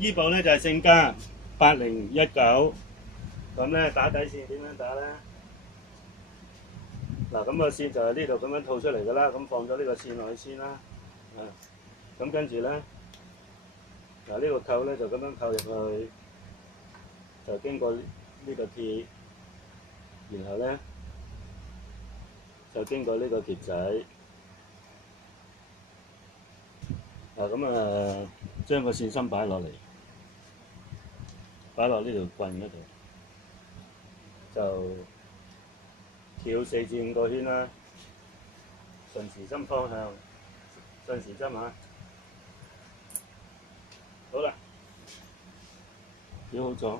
依部咧就係勝家8019，咁咧打底線點樣打咧？嗱，咁個線就係呢度咁樣套出嚟㗎啦，咁放咗呢個線落去先啦，咁跟住咧，嗱呢個扣咧就咁樣扣入去，就經過呢個鐵，然後咧就經過呢個結仔，咁將個線芯擺落嚟，擺落呢條棍嗰度，就跳4至5個圈啦，順時針方向，順時針嚇。好啦，跳好咗。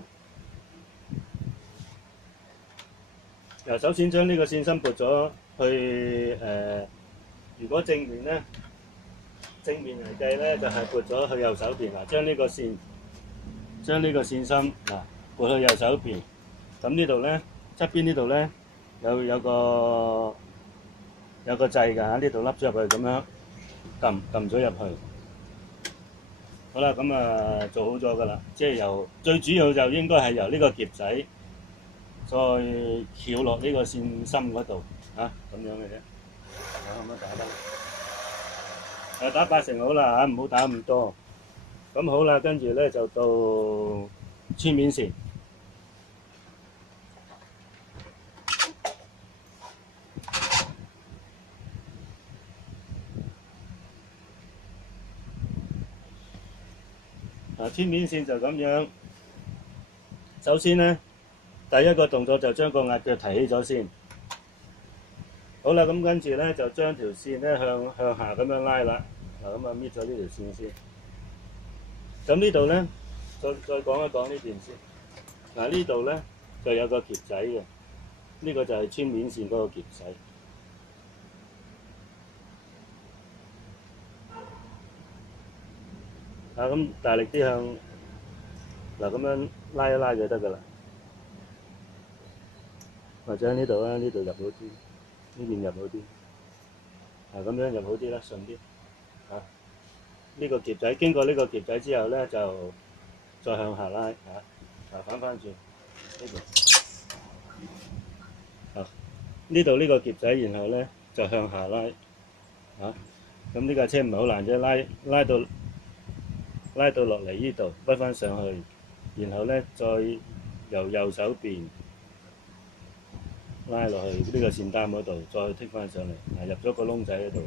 首先將呢個線芯撥咗去如果正面咧，正面嚟計咧就係撥咗去右手邊嗱，將呢個線芯嗱撥去右手邊。咁呢度咧側邊呢度咧有個掣㗎，呢度凹咗入去咁樣撳咗入去。好啦，咁做好咗㗎啦，即係最主要就應該係由呢個夾仔再翹落呢個線芯嗰度咁樣嘅啫。可唔可以打得？打80好啦唔好打咁多。咁好啦，跟住咧就到穿面線。穿面線就咁樣。首先咧，第一個動作就將個壓腳提起咗先。好啦，咁跟住咧就將條線咧向下咁樣拉啦。咁搣咗呢條線先。咁呢度咧，再講一講呢段先。呢度咧就有個夾仔嘅，呢個就係穿面線嗰個夾仔。咁大力啲向咁樣拉一拉就得㗎啦。或者呢度啦，呢度入好啲，呢邊入好啲。咁樣入好啲啦，順啲。呢個夾仔經過呢個夾仔之後咧，就再向下拉反翻轉呢度。呢度呢個夾仔，然後咧就向下拉。咁呢架車唔係好難啫，拉到落嚟呢度，屈翻上去，然後咧再由右手邊拉落去呢個線擔嗰度，再剔翻上嚟，入咗個窿仔嗰度。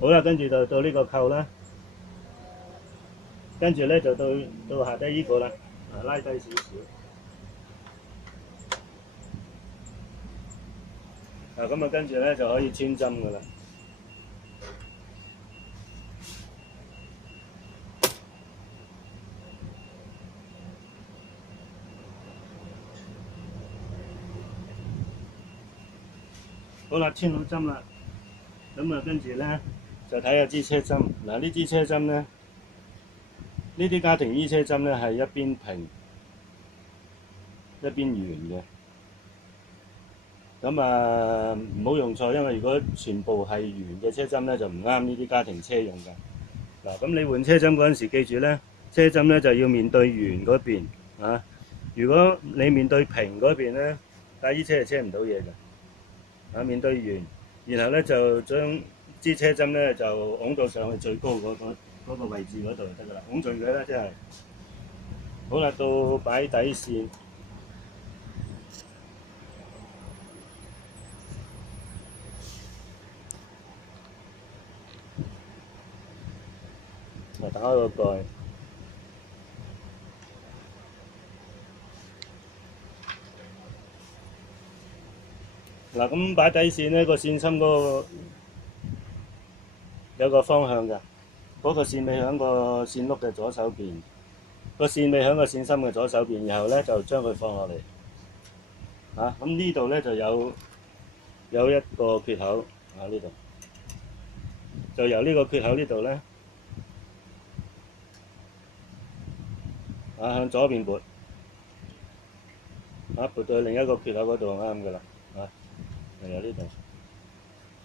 好啦，跟住就到呢個扣啦，跟住咧就到下低呢個啦，拉低少少。咁跟住咧就可以穿針㗎啦。好啦，穿好針啦，咁跟住咧就睇下支車針。呢支車針咧，呢啲家庭衣車針咧係一邊平一邊圓嘅。咁唔好用錯，因為如果全部係圓嘅車針咧，就唔啱呢啲家庭車用㗎。咁你換車針嗰陣時，記住咧，車針咧就要面對圓嗰邊。如果你面對平嗰邊咧，架衣車係車唔到嘢㗎。面對圓，然後咧就將支車針咧就拱到上去最高嗰個位置嗰度就得㗎啦，拱盡佢啦，即係。好啦，到擺底線。打開個蓋。咁擺底線咧，個線芯嗰個有個方向㗎，嗰個線尾響個線轆嘅左手邊，個線尾響個線芯嘅左手邊，然後咧就將佢放落嚟。咁呢度咧就有一個缺口，呢度就由呢個缺口呢度咧，向左邊撥，撥到另一個缺口嗰度啱㗎啦。就由呢度，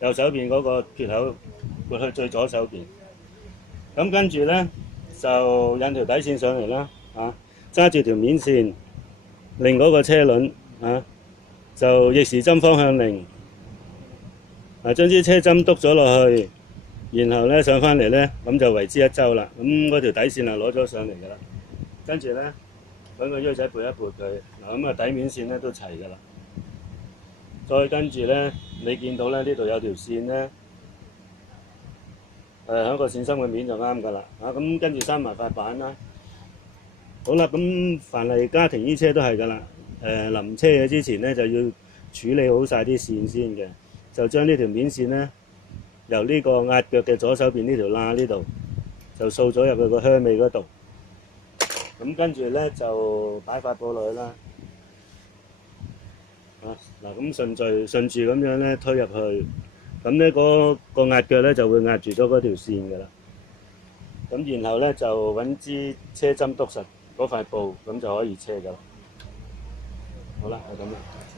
右手邊嗰個缺口撥去最左手邊。咁跟住咧就引條底線上嚟啦，揸住條面線，另嗰個車輪就逆時針方向擰，將支車針篤咗落去，然後咧上翻嚟咧，咁就為之一周啦。咁嗰條底線就攞咗上嚟㗎啦。跟住咧揾個腰仔撥一撥佢，咁底面線咧都齊㗎啦。再跟住咧，你見到咧呢度有條線咧，喺個線心嘅面就啱㗎啦。咁跟住閂埋塊板啦。好啦，咁凡係家庭衣車都係㗎啦。臨車嘅之前咧就要處理好晒啲線先嘅，就將呢條面線咧由呢個壓腳嘅左手邊呢條罅呢度就掃咗入去個靴尾嗰度。咁跟住咧就擺塊布落去啦。咁順住咁樣咧推入去，咁咧嗰個壓腳咧就會壓住咗嗰條線㗎啦。咁然後咧就揾支車針篤實嗰塊布，咁就可以車㗎啦。好啦，係咁啦。